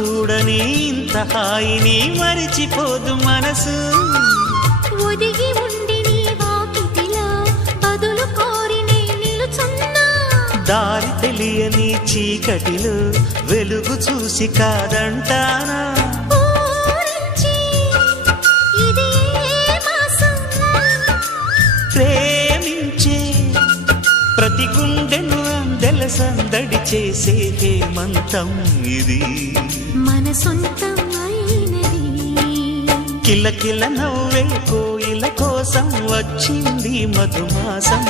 చూడని ఇంత హాయిని మరిచిపోదు మనసు. ఒదిగి ఉండి నీ వాకిటిలో బదులు కోరి నే నిలుచున్నా. దారి తెలియని చీకటిలో వెలుగు చూసి కాదంటానా. ప్రేమించే ప్రతి గుండెను అందెల సందడి చేసే హేమంతం ఇది. మన సొంతం అయినది. కిలకిల నవ్వే కోయిల కోసం వచ్చింది మధుమాసం.